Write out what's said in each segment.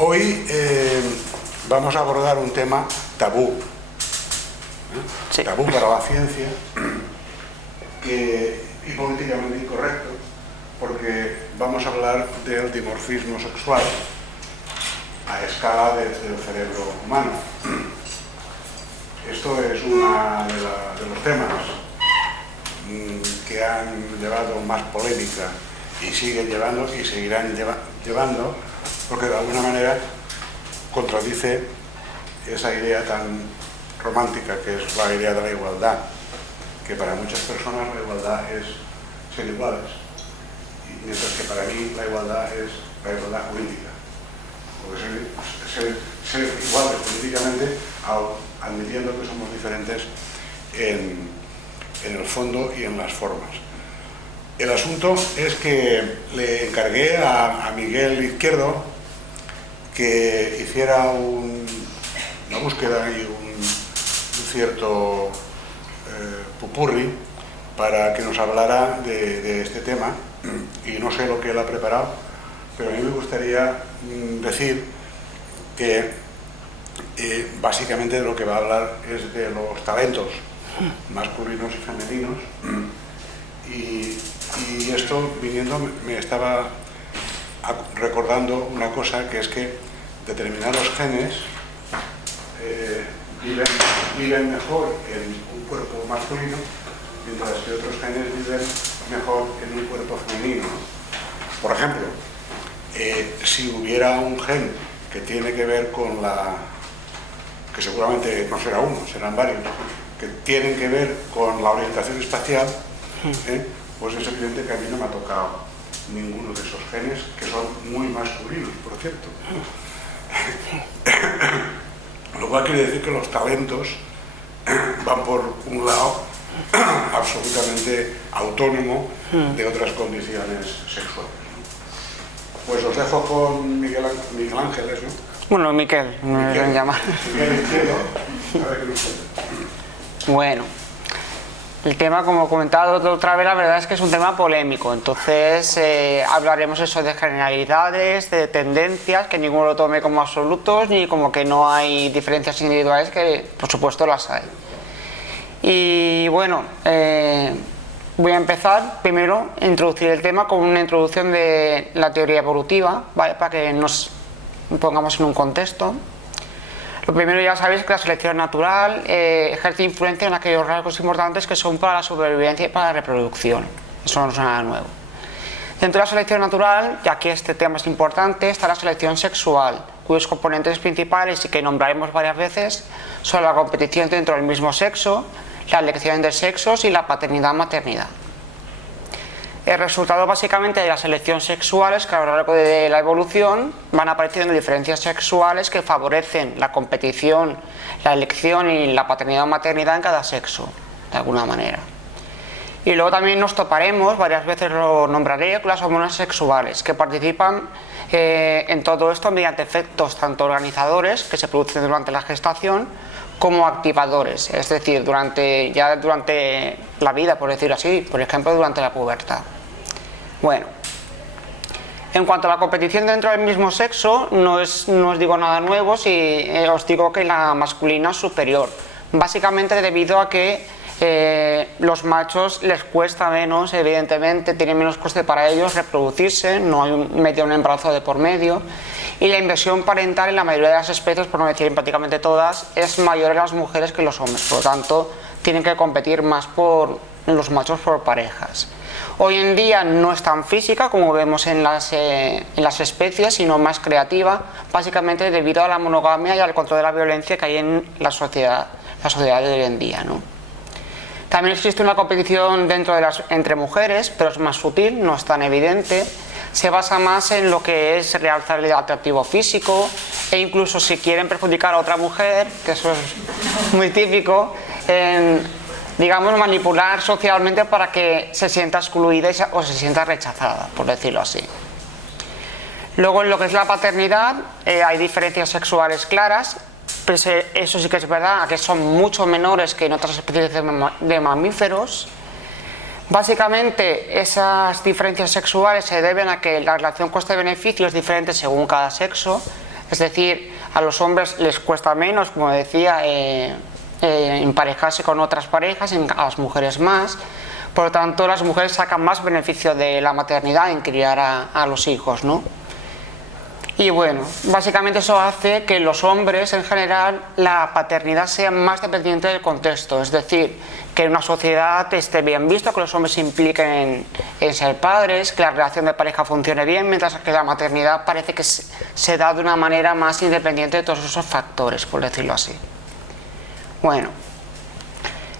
Hoy vamos a abordar un tema tabú, Sí. tabú para la ciencia y políticamente incorrecto, porque vamos a hablar del dimorfismo sexual a escala del cerebro humano. Esto es uno de los temas que han llevado más polémica y siguen llevando y seguirán llevando, porque de alguna manera contradice esa idea tan romántica que es la idea de la igualdad, que para muchas personas la igualdad es ser iguales, mientras que para mí la igualdad es la igualdad jurídica, porque ser iguales políticamente, admitiendo que somos diferentes en el fondo y en las formas. El asunto es que le encargué a Miguel Izquierdo que hiciera una búsqueda y un cierto popurrí para que nos hablara de este tema, y no sé lo que él ha preparado, pero a mí me gustaría decir que básicamente de lo que va a hablar es de los talentos masculinos y femeninos, y esto viniendo me estaba recordando una cosa, que es que determinados genes viven mejor en un cuerpo masculino, mientras que otros genes viven mejor en un cuerpo femenino. Por ejemplo, si hubiera un gen que tiene que ver con que seguramente no será uno, serán varios, que tienen que ver con la orientación espacial, pues es evidente que a mí no me ha tocado ninguno de esos genes, que son muy masculinos, por cierto. Lo cual quiere decir que los talentos van por un lado absolutamente autónomo de otras condiciones sexuales. Pues os dejo con Miguel Ángeles, ¿no? Bueno, Miquel, me deben llamar. Miguel Izquierdo, a ver qué nos cuenta. Bueno, el tema, como he comentado otra vez, la verdad es que es un tema polémico. Entonces hablaremos eso de generalidades, de tendencias, que ninguno lo tome como absolutos, ni como que no hay diferencias individuales, que por supuesto las hay. Y bueno, voy a empezar primero a introducir el tema con una introducción de la teoría evolutiva, ¿vale? Para que nos pongamos en un contexto. Lo primero, ya sabéis que la selección natural ejerce influencia en aquellos rasgos importantes que son para la supervivencia y para la reproducción. Eso no es nada nuevo. Dentro de la selección natural, y aquí este tema es importante, está la selección sexual, cuyos componentes principales, y que nombraremos varias veces, son la competición dentro del mismo sexo, la elección de sexos y la paternidad-maternidad. El resultado básicamente de la selección sexual es que a lo largo de la evolución van apareciendo diferencias sexuales que favorecen la competición, la elección y la paternidad o maternidad en cada sexo, de alguna manera. Y luego también nos toparemos, varias veces lo nombraré, con las hormonas sexuales, que participan en todo esto mediante efectos tanto organizadores, que se producen durante la gestación, como activadores, es decir, durante la vida, por decirlo así, por ejemplo, durante la pubertad. Bueno, en cuanto a la competición dentro del mismo sexo, no os digo nada nuevo si os digo que la masculina es superior, básicamente debido a que los machos les cuesta menos, evidentemente, tienen menos coste para ellos reproducirse, no hay un embarazo de por medio, y la inversión parental en la mayoría de las especies, por no decir en prácticamente todas, es mayor en las mujeres que en los hombres, por lo tanto tienen que competir más por los machos por parejas. Hoy en día no es tan física como vemos en las especies, sino más creativa, básicamente debido a la monogamia y al control de la violencia que hay en la sociedad de hoy en día, ¿no? También existe una competición entre mujeres, pero es más sutil, no es tan evidente. Se basa más en lo que es realzar el atractivo físico, e incluso si quieren perjudicar a otra mujer, que eso es muy típico, digamos, manipular socialmente para que se sienta excluida o se sienta rechazada, por decirlo así. Luego, en lo que es la paternidad, hay diferencias sexuales claras, pero eso sí que es verdad, que son mucho menores que en otras especies de mamíferos. Básicamente, esas diferencias sexuales se deben a que la relación coste-beneficio es diferente según cada sexo. Es decir, a los hombres les cuesta menos, como decía, emparejarse con otras parejas, a las mujeres más. Por lo tanto, las mujeres sacan más beneficio de la maternidad en criar a los hijos, ¿no? Y bueno, básicamente eso hace que los hombres en general la paternidad sea más dependiente del contexto, es decir, que en una sociedad esté bien visto que los hombres se impliquen en ser padres, que la relación de pareja funcione bien, mientras que la maternidad parece que se da de una manera más independiente de todos esos factores, por decirlo así. Bueno,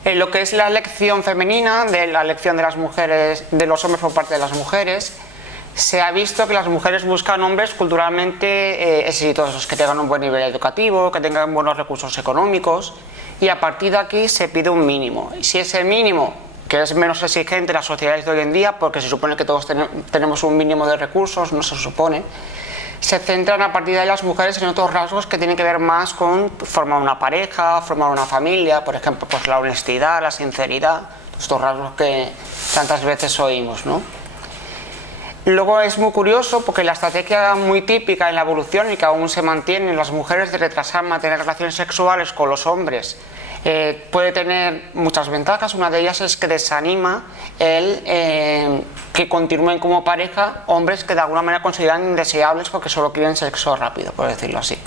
en lo que es la elección femenina, de la elección de las mujeres, de los hombres por parte de las mujeres, se ha visto que las mujeres buscan hombres culturalmente exitosos, que tengan un buen nivel educativo, que tengan buenos recursos económicos, y a partir de aquí se pide un mínimo. Y si ese mínimo, que es menos exigente en las sociedades de hoy en día, porque se supone que todos tenemos un mínimo de recursos, no se supone, se centran a partir de ahí las mujeres en otros rasgos que tienen que ver más con formar una pareja, formar una familia, por ejemplo, pues la honestidad, la sinceridad, estos rasgos que tantas veces oímos, ¿no? Luego es muy curioso porque la estrategia muy típica en la evolución y que aún se mantiene en las mujeres de retrasar mantener relaciones sexuales con los hombres puede tener muchas ventajas. Una de ellas es que desanima el que continúen como pareja hombres que de alguna manera consideran indeseables porque solo quieren sexo rápido, por decirlo así.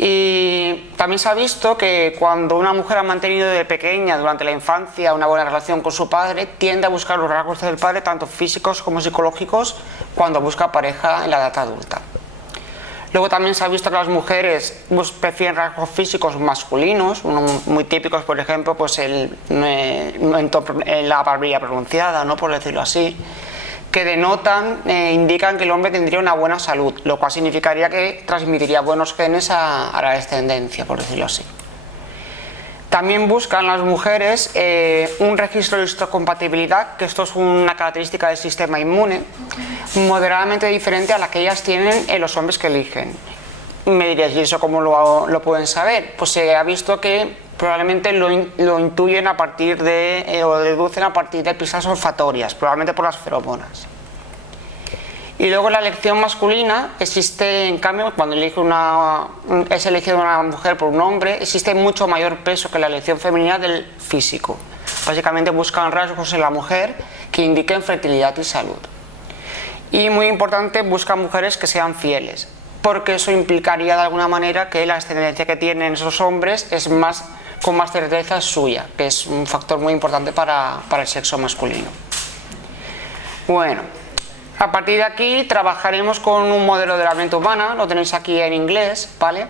Y también se ha visto que cuando una mujer ha mantenido de pequeña, durante la infancia, una buena relación con su padre, tiende a buscar los rasgos del padre, tanto físicos como psicológicos, cuando busca pareja en la edad adulta. Luego también se ha visto que las mujeres prefieren rasgos físicos masculinos, unos muy típicos, por ejemplo, pues la barbilla pronunciada, ¿no?, por decirlo así, que denotan, indican que el hombre tendría una buena salud, lo cual significaría que transmitiría buenos genes a la descendencia, por decirlo así. También buscan las mujeres un registro de histocompatibilidad, que esto es una característica del sistema inmune, moderadamente diferente a la que ellas tienen en los hombres que eligen. Me diréis, ¿y eso cómo lo pueden saber? Pues se ha visto que probablemente lo intuyen a partir de, o deducen a partir de pistas olfatorias, probablemente por las feromonas. Y luego la elección masculina existe, en cambio, cuando es elegida una mujer por un hombre, existe mucho mayor peso que la elección femenina del físico. Básicamente buscan rasgos en la mujer que indiquen fertilidad y salud. Y muy importante, buscan mujeres que sean fieles, porque eso implicaría de alguna manera que la descendencia que tienen esos hombres es con más certeza suya, que es un factor muy importante para el sexo masculino. Bueno, a partir de aquí trabajaremos con un modelo de la mente humana, lo tenéis aquí en inglés, ¿vale?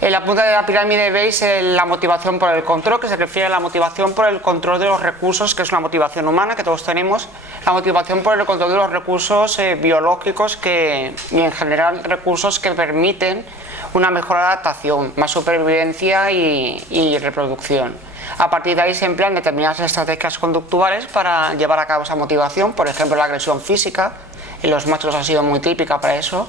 En la punta de la pirámide veis la motivación por el control, que se refiere a la motivación por el control de los recursos, que es una motivación humana que todos tenemos, la motivación por el control de los recursos biológicos y en general recursos que permiten una mejor adaptación, más supervivencia y reproducción. A partir de ahí se emplean determinadas estrategias conductuales para llevar a cabo esa motivación, por ejemplo la agresión física, en los machos ha sido muy típica para eso.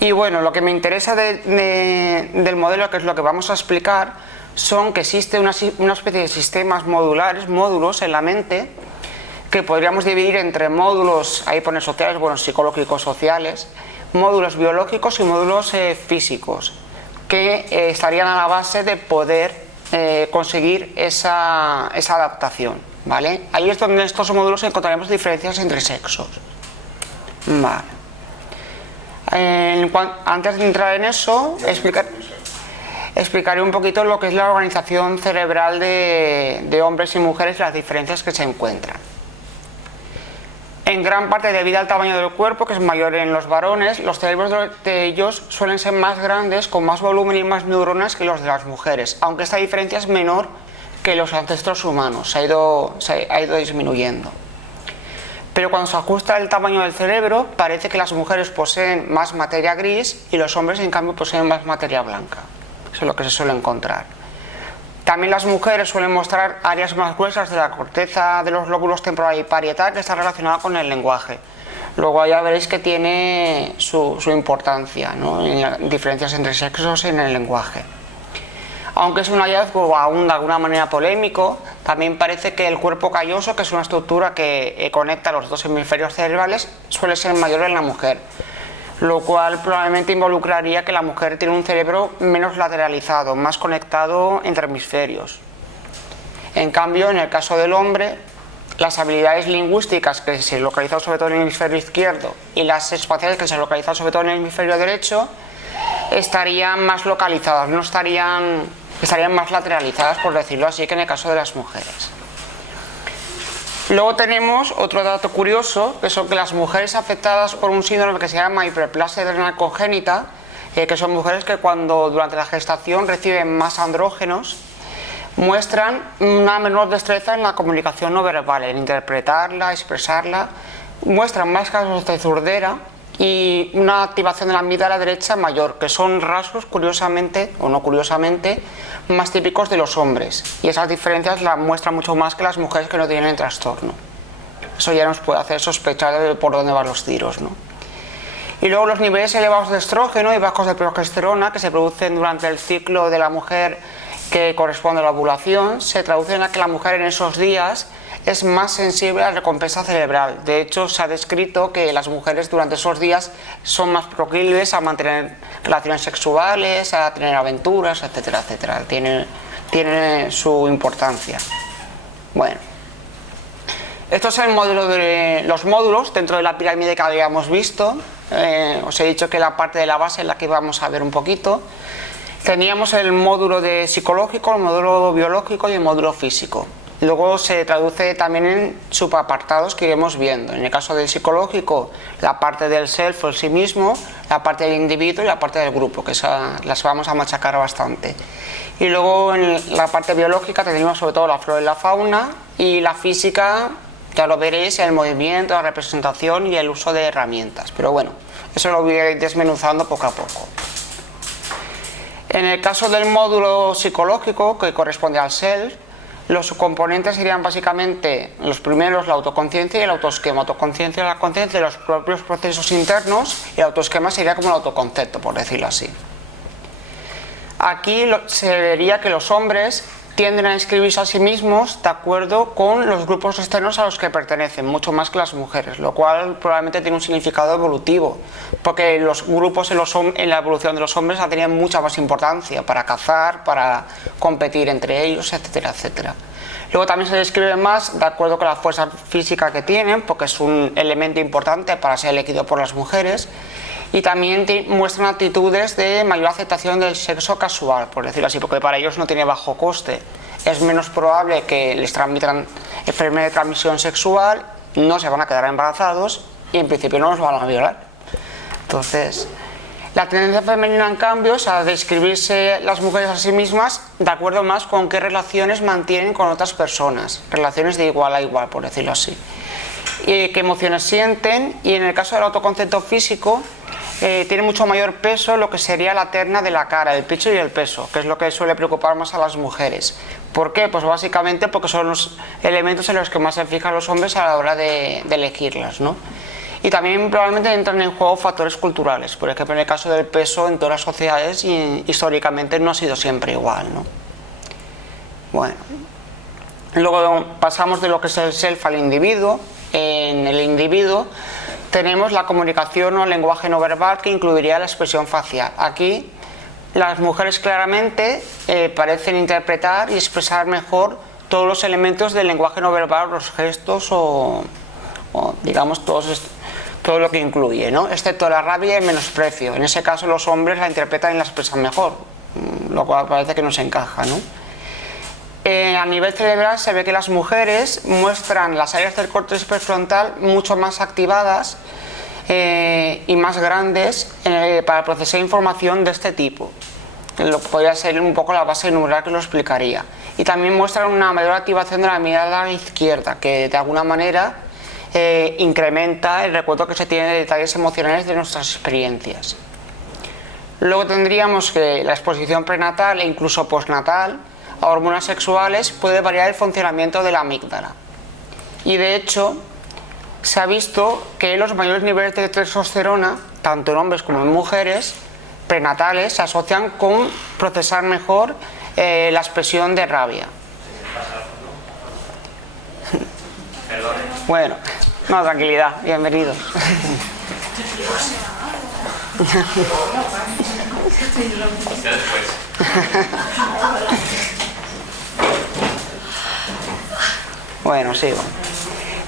Y bueno, lo que me interesa del modelo, que es lo que vamos a explicar, son que existe una especie de sistemas modulares, módulos en la mente, que podríamos dividir entre módulos, ahí pone sociales, bueno, psicológicos sociales, módulos biológicos y módulos físicos, que estarían a la base de poder conseguir esa adaptación, ¿vale? Ahí es donde en estos módulos encontraremos diferencias entre sexos. Vale. Antes de entrar en eso, explicaré un poquito lo que es la organización cerebral de hombres y mujeres y las diferencias que se encuentran. En gran parte debido al tamaño del cuerpo, que es mayor en los varones, los cerebros de ellos suelen ser más grandes, con más volumen y más neuronas que los de las mujeres, aunque esta diferencia es menor que los ancestros humanos, ha ido disminuyendo. Pero cuando se ajusta el tamaño del cerebro, parece que las mujeres poseen más materia gris y los hombres en cambio poseen más materia blanca. Eso es lo que se suele encontrar. También las mujeres suelen mostrar áreas más gruesas de la corteza de los lóbulos temporal y parietal, que está relacionada con el lenguaje. Luego ya veréis que tiene su importancia, ¿no?, en las diferencias entre sexos en el lenguaje. Aunque es un hallazgo aún de alguna manera polémico, también parece que el cuerpo calloso, que es una estructura que conecta los dos hemisferios cerebrales, suele ser mayor en la mujer. lo cual probablemente involucraría que la mujer tiene un cerebro menos lateralizado, más conectado entre hemisferios. En cambio, en el caso del hombre, las habilidades lingüísticas que se localizan sobre todo en el hemisferio izquierdo y las espaciales que se localizan sobre todo en el hemisferio derecho estarían más localizadas, estarían más lateralizadas, por decirlo así, que en el caso de las mujeres. Luego tenemos otro dato curioso, que son que las mujeres afectadas por un síndrome que se llama hiperplasia adrenal congénita, que son mujeres que durante la gestación reciben más andrógenos, muestran una menor destreza en la comunicación no verbal, en interpretarla, expresarla, muestran más casos de zurdera y una activación de la amígdala derecha mayor, que son rasgos curiosamente, o no curiosamente, más típicos de los hombres, y esas diferencias las muestran mucho más que las mujeres que no tienen el trastorno. Eso ya nos puede hacer sospechar de por dónde van los tiros, ¿no? Y luego los niveles elevados de estrógeno y bajos de progesterona que se producen durante el ciclo de la mujer que corresponde a la ovulación se traducen a que la mujer en esos días es más sensible a la recompensa cerebral. De hecho, se ha descrito que las mujeres durante esos días son más proclives a mantener relaciones sexuales, a tener aventuras, etcétera, etcétera. Tiene su importancia. Bueno, esto es el módulo de los módulos dentro de la pirámide que habíamos visto. Os he dicho que la parte de la base es la que vamos a ver un poquito. Teníamos el módulo de psicológico, el módulo biológico y el módulo físico. Luego se traduce también en subapartados que iremos viendo. En el caso del psicológico, la parte del self o el sí mismo, la parte del individuo y la parte del grupo, que las vamos a machacar bastante. Y luego en la parte biológica tendríamos sobre todo la flora y la fauna, y la física, ya lo veréis, el movimiento, la representación y el uso de herramientas. Pero bueno, eso lo voy a ir desmenuzando poco a poco. En el caso del módulo psicológico, que corresponde al self, los subcomponentes serían básicamente los primeros, la autoconciencia y el autoesquema. Autoconciencia es la conciencia de los propios procesos internos y el autoesquema sería como el autoconcepto, por decirlo así. Aquí se vería que los hombres tienden a inscribirse a sí mismos de acuerdo con los grupos externos a los que pertenecen, mucho más que las mujeres, lo cual probablemente tiene un significado evolutivo, porque los grupos en la evolución de los hombres tenían mucha más importancia para cazar, para competir entre ellos, etcétera, etcétera. Luego también se describe más de acuerdo con la fuerza física que tienen, porque es un elemento importante para ser elegido por las mujeres. Y también muestran actitudes de mayor aceptación del sexo casual, por decirlo así, porque para ellos no tiene bajo coste. Es menos probable que les transmitan enfermedad de transmisión sexual, no se van a quedar embarazados y en principio no los van a violar. Entonces, la tendencia femenina, en cambio, es a describirse las mujeres a sí mismas de acuerdo más con qué relaciones mantienen con otras personas, relaciones de igual a igual, por decirlo así. Y qué emociones sienten, y en el caso del autoconcepto físico, tiene mucho mayor peso lo que sería la terna de la cara, el pecho y el peso, que es lo que suele preocupar más a las mujeres. ¿Por qué? Pues básicamente porque son los elementos en los que más se fijan los hombres a la hora de elegirlas, ¿no? Y también probablemente entran en juego factores culturales. Por ejemplo, en el caso del peso, en todas las sociedades históricamente no ha sido siempre igual, ¿no? Bueno, luego pasamos de lo que es el self al individuo. En el individuo tenemos la comunicación o el lenguaje no verbal, que incluiría la expresión facial. Aquí las mujeres claramente parecen interpretar y expresar mejor todos los elementos del lenguaje no verbal, los gestos o digamos todo lo que incluye, ¿no? Excepto la rabia y el menosprecio. En ese caso los hombres la interpretan y la expresan mejor, lo cual parece que no se encaja, ¿no? A nivel cerebral se ve que las mujeres muestran las áreas del córtex prefrontal mucho más activadas y más grandes para procesar información de este tipo. Podría ser un poco la base neural que lo explicaría. Y también muestran una mayor activación de la mirada izquierda, que de alguna manera incrementa el recuerdo que se tiene de detalles emocionales de nuestras experiencias. Luego tendríamos que la exposición prenatal e incluso postnatal a hormonas sexuales puede variar el funcionamiento de la amígdala. Y de hecho, se ha visto que los mayores niveles de testosterona, tanto en hombres como en mujeres, prenatales, se asocian con procesar mejor la expresión de rabia. Bueno, no, tranquilidad, bienvenidos. Ya después. Bueno, sigo.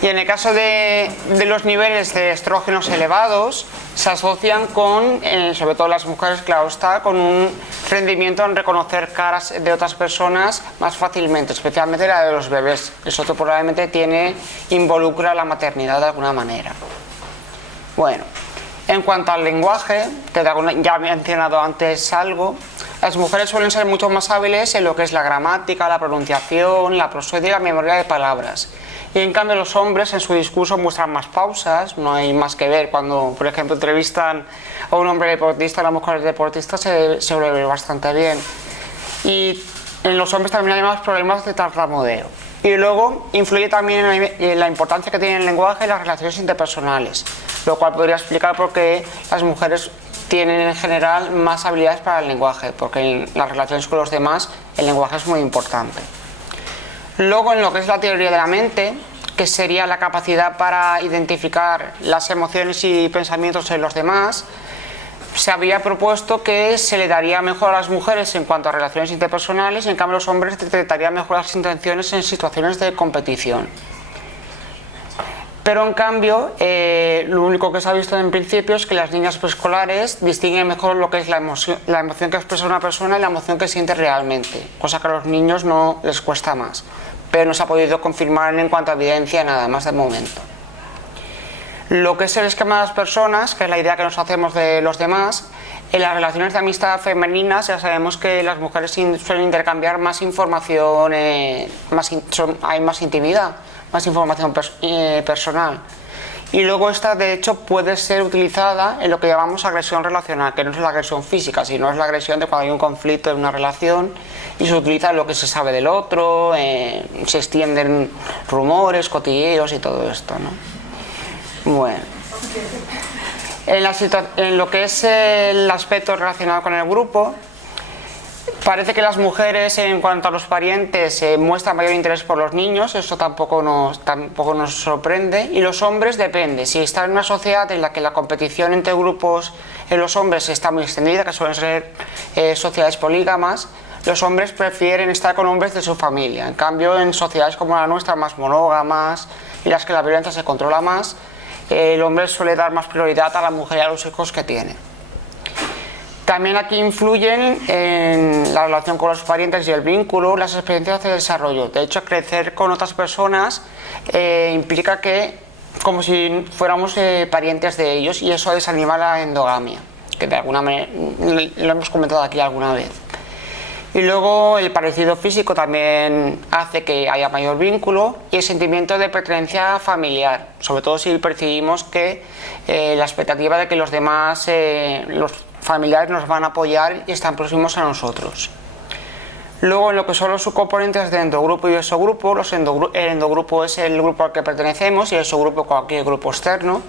Y en el caso de los niveles de estrógenos elevados, se asocian con, sobre todo las mujeres, claro está, con un rendimiento en reconocer caras de otras personas más fácilmente, especialmente la de los bebés. Eso probablemente involucra la maternidad de alguna manera. Bueno, en cuanto al lenguaje, que ya he mencionado antes algo, las mujeres suelen ser mucho más hábiles en lo que es la gramática, la pronunciación, la prosodia y la memoria de palabras. Y en cambio los hombres en su discurso muestran más pausas, no hay más que ver. Cuando, por ejemplo, entrevistan a un hombre deportista, a una mujer deportista, se suele ver bastante bien. Y en los hombres también hay más problemas de tartamudeo. Y luego influye también en la importancia que tiene el lenguaje en las relaciones interpersonales, lo cual podría explicar por qué las mujeres tienen en general más habilidades para el lenguaje, porque en las relaciones con los demás el lenguaje es muy importante. Luego, en lo que es la teoría de la mente, que sería la capacidad para identificar las emociones y pensamientos en los demás, se había propuesto que se le daría mejor a las mujeres en cuanto a relaciones interpersonales y en cambio los hombres detectarían mejor las intenciones en situaciones de competición. Pero en cambio, lo único que se ha visto en principio es que las niñas preescolares distinguen mejor lo que es la emoción que expresa una persona y la emoción que siente realmente, cosa que a los niños no les cuesta más, pero no se ha podido confirmar en cuanto a evidencia nada más de momento. Lo que es el esquema de las personas, que es la idea que nos hacemos de los demás, en las relaciones de amistad femeninas ya sabemos que las mujeres suelen intercambiar más información, hay más intimidad, más información personal. Y luego esta de hecho puede ser utilizada en lo que llamamos agresión relacional, que no es la agresión física, sino es la agresión de cuando hay un conflicto en una relación y se utiliza en lo que se sabe del otro, se extienden rumores, cotilleos y todo esto, ¿no? Bueno, en lo que es el aspecto relacionado con el grupo, parece que las mujeres en cuanto a los parientes muestran mayor interés por los niños, eso tampoco nos sorprende, y los hombres depende, si están en una sociedad en la que la competición entre grupos en los hombres está muy extendida, que suelen ser sociedades polígamas, los hombres prefieren estar con hombres de su familia. En cambio, en sociedades como la nuestra, más monógamas y las que la violencia se controla más, el hombre suele dar más prioridad a la mujer y a los hijos que tiene. También aquí influyen en la relación con los parientes y el vínculo, las experiencias de desarrollo. De hecho, crecer con otras personas implica que como si fuéramos parientes de ellos, y eso desanima la endogamia, que de alguna manera lo hemos comentado aquí alguna vez. Y luego el parecido físico también hace que haya mayor vínculo y el sentimiento de pertenencia familiar, sobre todo si percibimos que la expectativa de que los demás, los familiares nos van a apoyar y están próximos a nosotros. Luego, en lo que son los subcomponentes de endogrupo y exogrupo, el endogrupo es el grupo al que pertenecemos y el exogrupo cualquier grupo externo.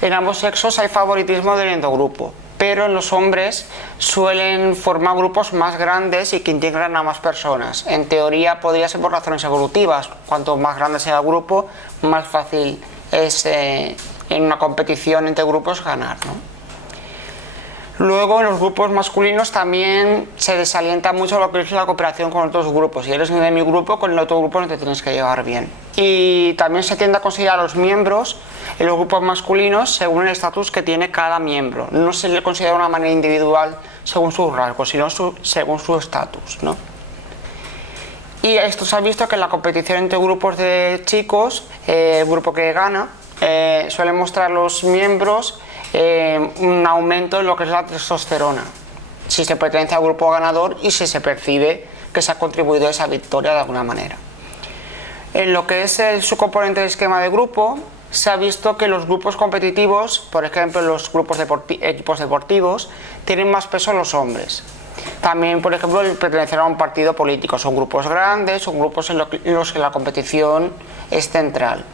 En ambos sexos hay favoritismo del endogrupo, pero en los hombres suelen formar grupos más grandes y que integran a más personas. En teoría podría ser por razones evolutivas. Cuanto más grande sea el grupo, más fácil es en una competición entre grupos ganar, ¿no? Luego en los grupos masculinos también se desalienta mucho lo que es la cooperación con otros grupos. Si eres de mi grupo, con el otro grupo no te tienes que llevar bien. Y también se tiende a considerar a los miembros en los grupos masculinos según el estatus que tiene cada miembro. No se le considera de una manera individual según sus rasgos, sino según su estatus, ¿no? Y esto se ha visto que en la competición entre grupos de chicos, el grupo que gana, suele mostrar los miembros un aumento en lo que es la testosterona, si se pertenece al grupo ganador y si se percibe que se ha contribuido a esa victoria de alguna manera. En lo que es el subcomponente del esquema de grupo, se ha visto que los grupos competitivos, por ejemplo los grupos equipos deportivos, tienen más peso los hombres. También, por ejemplo, el pertenecer a un partido político, son grupos grandes, son grupos en los que la competición es central.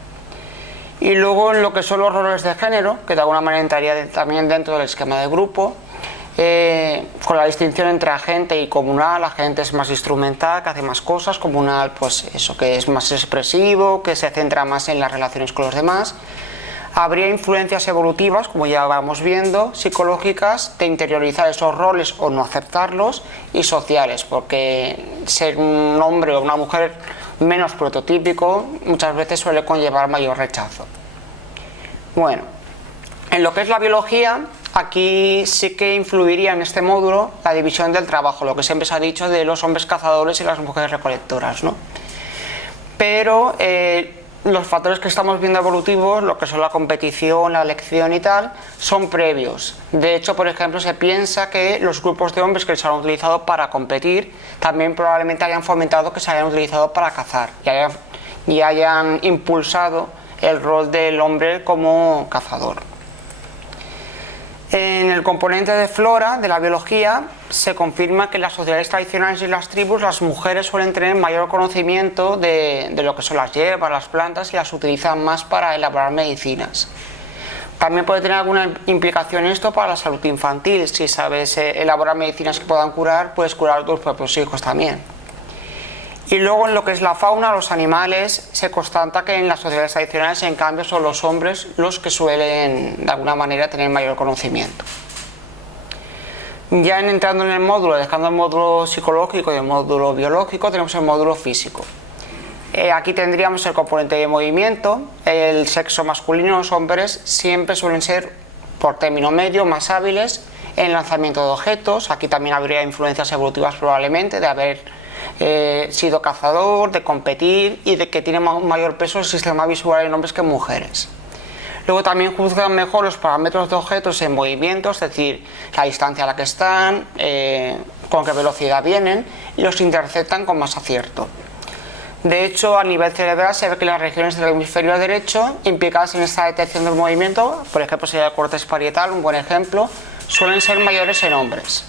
Y luego en lo que son los roles de género, que de alguna manera entraría también dentro del esquema de grupo, con la distinción entre agente y comunal. Agente es más instrumental, que hace más cosas; comunal, pues eso, que es más expresivo, que se centra más en las relaciones con los demás. Habría influencias evolutivas, como ya vamos viendo, psicológicas, de interiorizar esos roles o no aceptarlos, y sociales, porque ser un hombre o una mujer menos prototípico muchas veces suele conllevar mayor rechazo. Bueno, en lo que es la biología, aquí sí que influiría en este módulo la división del trabajo, lo que siempre se ha dicho de los hombres cazadores y las mujeres recolectoras, ¿no? Pero los factores que estamos viendo evolutivos, lo que son la competición, la elección y tal, son previos. De hecho, por ejemplo, se piensa que los grupos de hombres que se han utilizado para competir también probablemente hayan fomentado que se hayan utilizado para cazar y hayan impulsado el rol del hombre como cazador. En el componente de flora de la biología se confirma que en las sociedades tradicionales y las tribus las mujeres suelen tener mayor conocimiento de lo que son las hierbas, las plantas, y las utilizan más para elaborar medicinas. También puede tener alguna implicación esto para la salud infantil. Si sabes elaborar medicinas que puedan curar, puedes curar a tus propios hijos también. Y luego en lo que es la fauna, los animales, se constata que en las sociedades tradicionales en cambio son los hombres los que suelen de alguna manera tener mayor conocimiento. Ya entrando en el módulo, dejando el módulo psicológico y el módulo biológico, tenemos el módulo físico. Aquí tendríamos el componente de movimiento. El sexo masculino, los hombres, siempre suelen ser, por término medio, más hábiles en el lanzamiento de objetos. Aquí también habría influencias evolutivas probablemente de haber sido cazador, de competir y de que tiene mayor peso el sistema visual en hombres que en mujeres. Luego también juzgan mejor los parámetros de objetos en movimiento, es decir, la distancia a la que están, con qué velocidad vienen, y los interceptan con más acierto. De hecho, a nivel cerebral se ve que las regiones del hemisferio derecho implicadas en esta detección del movimiento, por ejemplo sería el córtex parietal, un buen ejemplo, suelen ser mayores en hombres.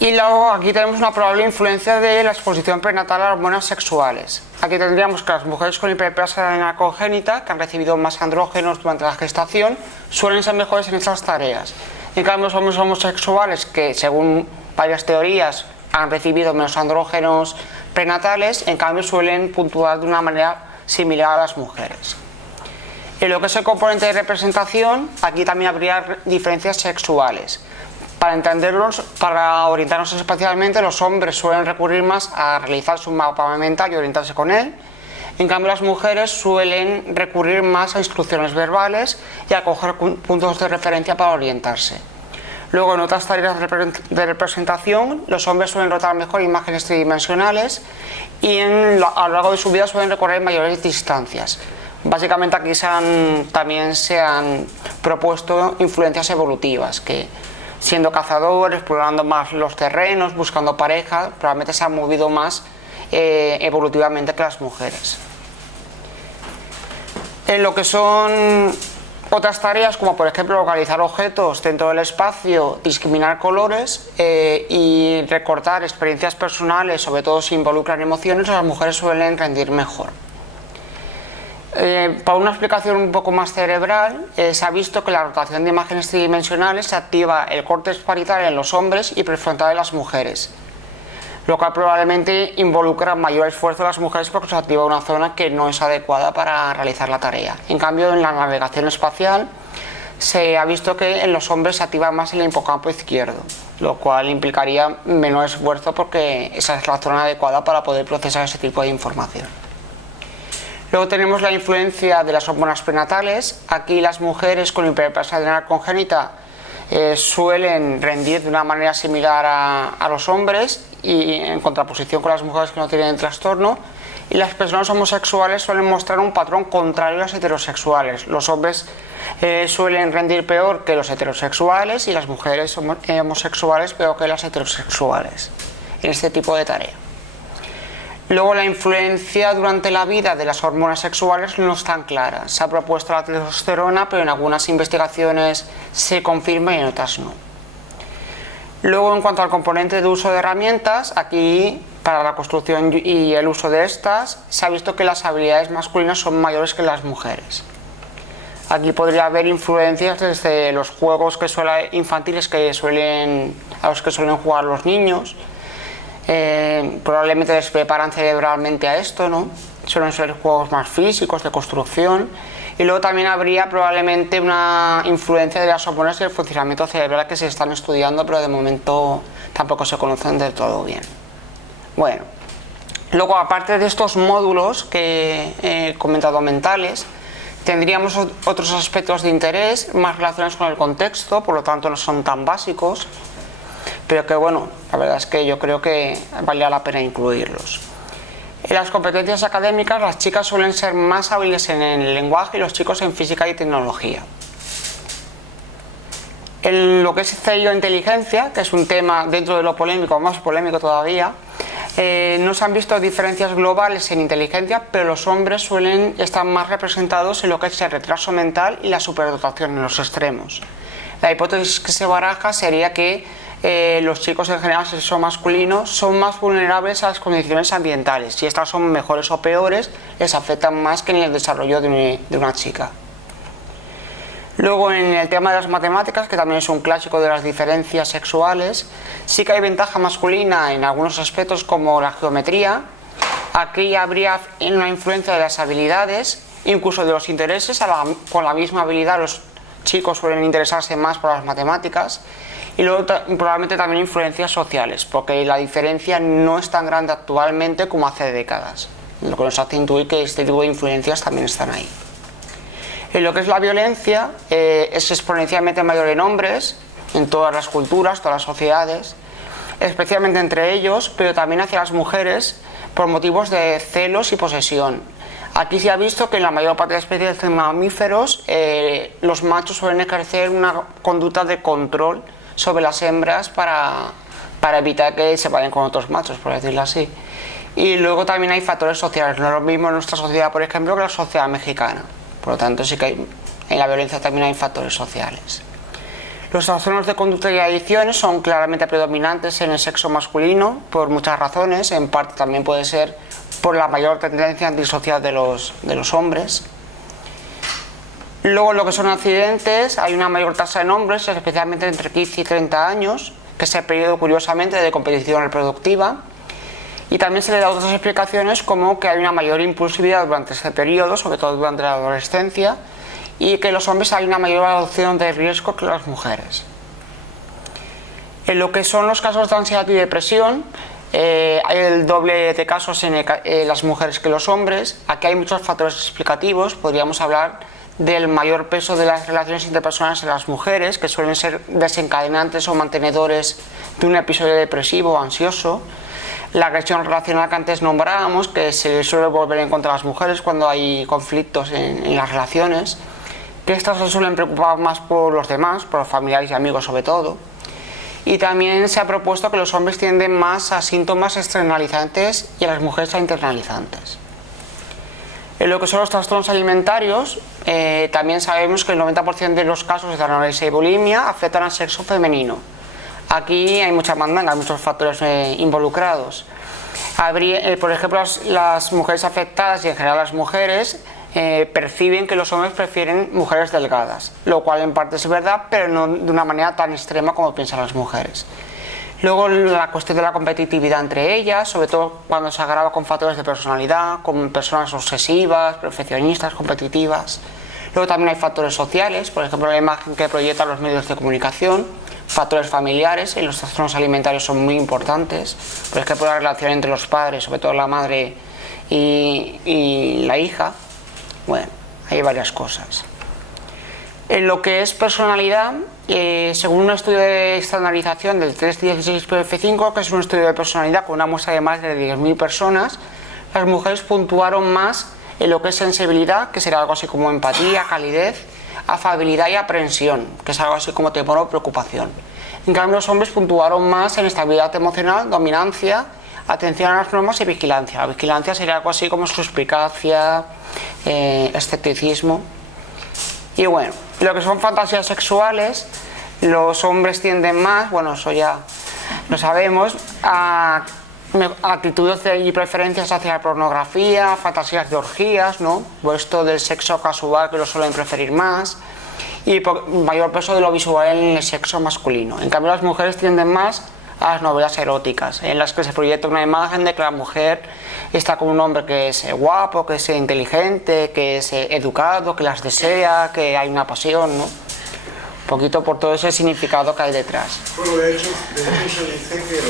Y luego aquí tenemos una probable influencia de la exposición prenatal a hormonas sexuales. Aquí tendríamos que las mujeres con hiperplasia renal congénita, que han recibido más andrógenos durante la gestación, suelen ser mejores en estas tareas. En cambio, los hombres homosexuales, que según varias teorías han recibido menos andrógenos prenatales, en cambio suelen puntuar de una manera similar a las mujeres. En lo que es el componente de representación, aquí también habría diferencias sexuales. Para entenderlos, para orientarnos especialmente, los hombres suelen recurrir más a realizar su mapa mental y orientarse con él. En cambio, las mujeres suelen recurrir más a instrucciones verbales y a coger puntos de referencia para orientarse. Luego, en otras tareas de representación, los hombres suelen rotar mejor imágenes tridimensionales y a lo largo de su vida suelen recorrer mayores distancias. Básicamente aquí también se han propuesto influencias evolutivas, que siendo cazadores, explorando más los terrenos, buscando pareja, probablemente se han movido más evolutivamente que las mujeres. En lo que son otras tareas, como por ejemplo localizar objetos dentro del espacio, discriminar colores y recortar experiencias personales, sobre todo si involucran emociones, las mujeres suelen rendir mejor. Para una explicación un poco más cerebral, se ha visto que la rotación de imágenes tridimensionales se activa el córtex parietal en los hombres y prefrontal en las mujeres, lo cual probablemente involucra mayor esfuerzo de las mujeres porque se activa una zona que no es adecuada para realizar la tarea. En cambio, en la navegación espacial se ha visto que en los hombres se activa más el hipocampo izquierdo, lo cual implicaría menor esfuerzo porque esa es la zona adecuada para poder procesar ese tipo de información. Luego tenemos la influencia de las hormonas prenatales. Aquí las mujeres con hiperplasia renal congénita suelen rendir de una manera similar a los hombres y en contraposición con las mujeres que no tienen el trastorno. Y las personas homosexuales suelen mostrar un patrón contrario a los heterosexuales. Los hombres suelen rendir peor que los heterosexuales y las mujeres homosexuales peor que las heterosexuales en este tipo de tarea. Luego, la influencia durante la vida de las hormonas sexuales no es tan clara. Se ha propuesto la testosterona, pero en algunas investigaciones se confirma y en otras no. Luego, en cuanto al componente de uso de herramientas, aquí para la construcción y el uso de estas, se ha visto que las habilidades masculinas son mayores que las mujeres. Aquí podría haber influencias desde los juegos infantiles a los que suelen jugar los niños. Probablemente les preparan cerebralmente a esto, ¿no? Suelen ser juegos más físicos, de construcción, Y luego también habría probablemente una influencia de las hormonas y el funcionamiento cerebral que se están estudiando, pero de momento tampoco se conocen del todo bien. Bueno, luego aparte de estos módulos que he comentado mentales, tendríamos otros aspectos de interés más relacionados con el contexto, por lo tanto no son tan básicos, pero que bueno, la verdad es que yo creo que valía la pena incluirlos. En las competencias académicas, las chicas suelen ser más hábiles en el lenguaje y los chicos en física y tecnología. En lo que es CI o inteligencia, que es un tema dentro de lo polémico, más polémico todavía, no se han visto diferencias globales en inteligencia, pero los hombres suelen estar más representados en lo que es el retraso mental y la superdotación en los extremos. La hipótesis que se baraja sería que los chicos en general, sexo masculino, son más vulnerables a las condiciones ambientales. Si estas son mejores o peores, les afectan más que en el desarrollo de una chica. Luego, en el tema de las matemáticas, que también es un clásico de las diferencias sexuales, sí que hay ventaja masculina en algunos aspectos como la geometría. Aquí habría una influencia de las habilidades, incluso de los intereses. Con la misma habilidad los chicos suelen interesarse más por las matemáticas. Y luego probablemente también influencias sociales, porque la diferencia no es tan grande actualmente como hace décadas, lo que nos hace intuir que este tipo de influencias también están ahí. En lo que es la violencia, es exponencialmente mayor en hombres, en todas las culturas, todas las sociedades, especialmente entre ellos, pero también hacia las mujeres por motivos de celos y posesión. Aquí se ha visto que en la mayor parte de especies de mamíferos los machos suelen ejercer una conducta de control sobre las hembras para evitar que se vayan con otros machos, por decirlo así. Y luego también hay factores sociales, no es lo mismo en nuestra sociedad, por ejemplo, que la sociedad mexicana. Por lo tanto, sí que en la violencia también hay factores sociales. Los trastornos de conducta y adicciones son claramente predominantes en el sexo masculino por muchas razones, en parte también puede ser por la mayor tendencia antisocial de los hombres. Luego, lo que son accidentes, hay una mayor tasa en hombres, especialmente entre 15 y 30 años, que es el periodo, curiosamente, de competición reproductiva. Y también se le da otras explicaciones como que hay una mayor impulsividad durante este periodo, sobre todo durante la adolescencia, y que en los hombres hay una mayor adopción de riesgo que las mujeres. En lo que son los casos de ansiedad y depresión, hay el doble de casos en las mujeres que los hombres. Aquí hay muchos factores explicativos. Podríamos hablar del mayor peso de las relaciones interpersonales en las mujeres, que suelen ser desencadenantes o mantenedores de un episodio depresivo o ansioso. La agresión relacional que antes nombrábamos, que se suele volver en contra de las mujeres cuando hay conflictos en las relaciones, que estas se suelen preocupar más por los demás, por los familiares y amigos sobre todo. Y también se ha propuesto que los hombres tienden más a síntomas externalizantes y a las mujeres a internalizantes. En lo que son los trastornos alimentarios, también sabemos que el 90% de los casos de anorexia y bulimia afectan al sexo femenino. Aquí hay mucha mandanga, hay muchos factores involucrados. Por ejemplo, las mujeres afectadas y en general las mujeres perciben que los hombres prefieren mujeres delgadas, lo cual en parte es verdad, pero no de una manera tan extrema como piensan las mujeres. Luego la cuestión de la competitividad entre ellas, sobre todo cuando se agrava con factores de personalidad, con personas obsesivas, perfeccionistas, competitivas. Luego también hay factores sociales, por ejemplo la imagen que proyectan los medios de comunicación, factores familiares, y los trastornos alimentarios son muy importantes, por ejemplo la relación entre los padres, sobre todo la madre y la hija. Bueno, hay varias cosas. En lo que es personalidad, según un estudio de estandarización del 316PF5, que es un estudio de personalidad con una muestra de más de 10.000 personas, las mujeres puntuaron más en lo que es sensibilidad, que será algo así como empatía, calidez, afabilidad y aprensión, que es algo así como temor o preocupación. En cambio, los hombres puntuaron más en estabilidad emocional, dominancia, atención a las normas y vigilancia. La vigilancia sería algo así como suspicacia, escepticismo. Y bueno, lo que son fantasías sexuales, los hombres tienden más, bueno, eso ya lo sabemos, a actitudes y preferencias hacia la pornografía, fantasías de orgías, ¿no? O esto del sexo casual, que lo suelen preferir más, y mayor peso de lo visual en el sexo masculino. En cambio, las mujeres tienden más a las novelas eróticas, en las que se proyecta una imagen de que la mujer está con un hombre que es guapo, que es inteligente, que es educado, que las desea, que hay una pasión, ¿no? Un poquito por todo ese significado que hay detrás. Bueno, de hecho se dice que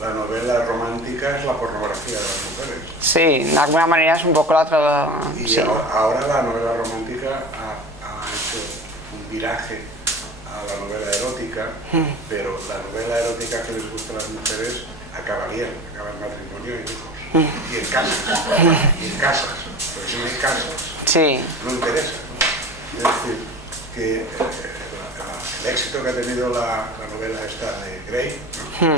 la novela romántica es la pornografía de las mujeres. Sí, de alguna manera es un poco la Y sí. ahora la novela romántica ha hecho un viraje a la novela erótica, pero la novela erótica que les gusta a las mujeres acaba bien, acaba en matrimonio y hijos. Y en casas, porque si no hay casas, Sí, no interesa, ¿no? Es decir, que el éxito que ha tenido la novela esta de Grey, ¿no?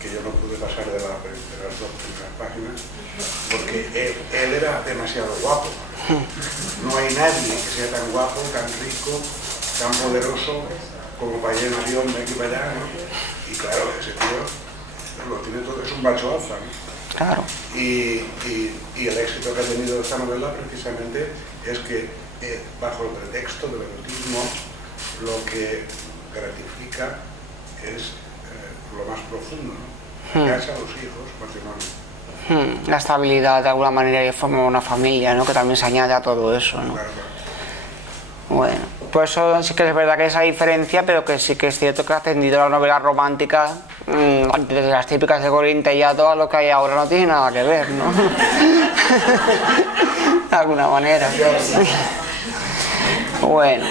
Que yo no pude pasar de las dos primeras páginas, porque él era demasiado guapo. No hay nadie que sea tan guapo, tan rico, tan poderoso como para ir en avión de aquí para allá, ¿no? Y claro, ese tío lo tiene todo, es un macho alfa, ¿no? claro. Y el éxito que ha tenido esta novela precisamente es que bajo el pretexto del erotismo lo que gratifica es lo más profundo, ¿no? La casa, los hijos, matrimonio. La estabilidad de alguna manera y formar una familia, ¿no? Que también se añade a todo eso, ¿no? Claro, claro. Bueno, por eso sí que es verdad que esa diferencia, pero que sí que es cierto que ha tendido la novela romántica, desde las típicas de Corintia y a todo lo que hay ahora no tiene nada que ver, ¿no? De alguna manera. Bueno,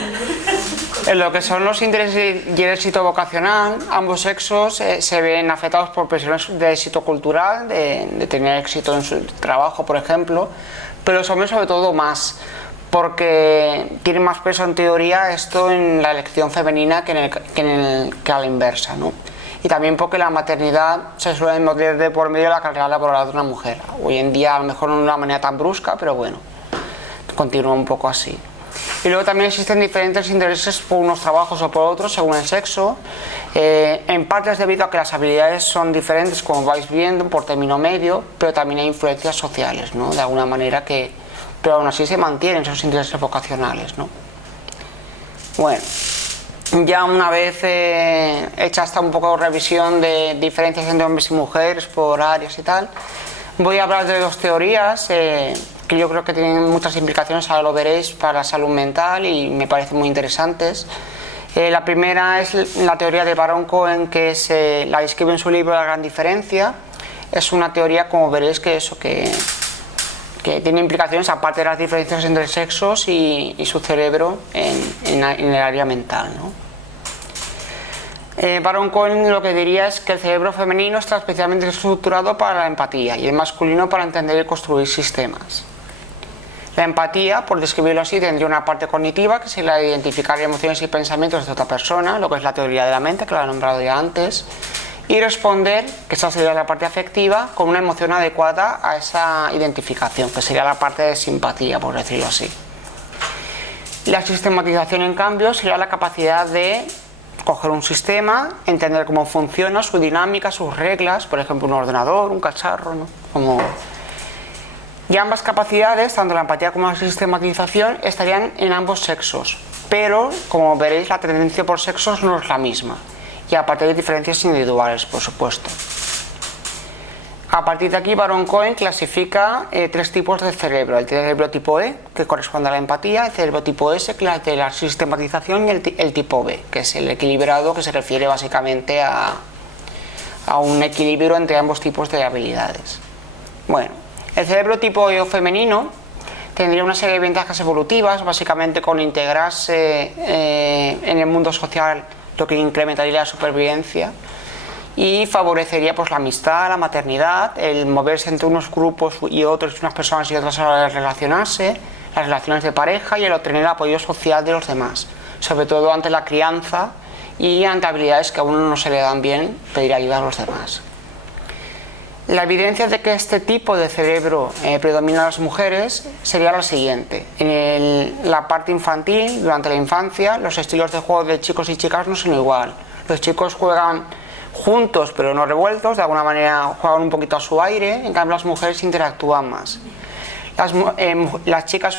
en lo que son los intereses y el éxito vocacional, ambos sexos se ven afectados por presiones de éxito cultural, de tener éxito en su trabajo, por ejemplo, pero los hombres sobre todo más, porque tiene más peso en teoría esto en la elección femenina que a la inversa, ¿no? Y también porque la maternidad se suele meter de por medio de la carrera laboral de una mujer. Hoy en día a lo mejor no de una manera tan brusca, pero bueno, continúa un poco así. Y luego también existen diferentes intereses por unos trabajos o por otros según el sexo. En parte es debido a que las habilidades son diferentes, como vais viendo, por término medio, pero también hay influencias sociales, ¿no? De alguna manera que... Pero aún así se mantienen esos intereses vocacionales, ¿no? Bueno, ya una vez hecha hasta un poco revisión de diferencias entre hombres y mujeres por áreas y tal, voy a hablar de dos teorías que yo creo que tienen muchas implicaciones, ahora lo veréis, para la salud mental y me parecen muy interesantes. La primera es la teoría de Baron Cohen, que la describe en su libro La Gran Diferencia. Es una teoría, como veréis, que tiene implicaciones aparte de las diferencias entre sexos y su cerebro en el área mental, ¿no? Baron Cohen lo que diría es que el cerebro femenino está especialmente estructurado para la empatía y el masculino para entender y construir sistemas. La empatía, por describirlo así, tendría una parte cognitiva, que sería la de identificar emociones y pensamientos de otra persona, lo que es la teoría de la mente, que lo he nombrado ya antes, y responder, que esa sería la parte afectiva, con una emoción adecuada a esa identificación, que sería la parte de simpatía, por decirlo así. La sistematización, en cambio, sería la capacidad de coger un sistema, entender cómo funciona, su dinámica, sus reglas, por ejemplo, un ordenador, un cacharro, ¿no? Y ambas capacidades, tanto la empatía como la sistematización, estarían en ambos sexos, pero, como veréis, la tendencia por sexos no es la misma, y aparte de diferencias individuales, por supuesto. A partir de aquí, Baron Cohen clasifica tres tipos de cerebro: el cerebro tipo E, que corresponde a la empatía; el cerebro tipo S, que es de la sistematización; y el tipo B, que es el equilibrado, que se refiere básicamente a un equilibrio entre ambos tipos de habilidades. Bueno, el cerebro tipo E o femenino tendría una serie de ventajas evolutivas, básicamente con integrarse en el mundo social, lo que incrementaría la supervivencia y favorecería pues la amistad, la maternidad, el moverse entre unos grupos y otros, unas personas y otras a la hora de relacionarse, las relaciones de pareja y el obtener apoyo social de los demás, sobre todo ante la crianza y ante habilidades que a uno no se le dan bien, pedir ayuda a los demás. La evidencia de que este tipo de cerebro predomina en las mujeres sería la siguiente. En la parte infantil, durante la infancia, los estilos de juego de chicos y chicas no son igual. Los chicos juegan juntos pero no revueltos, de alguna manera juegan un poquito a su aire, en cambio las mujeres interactúan más. Las chicas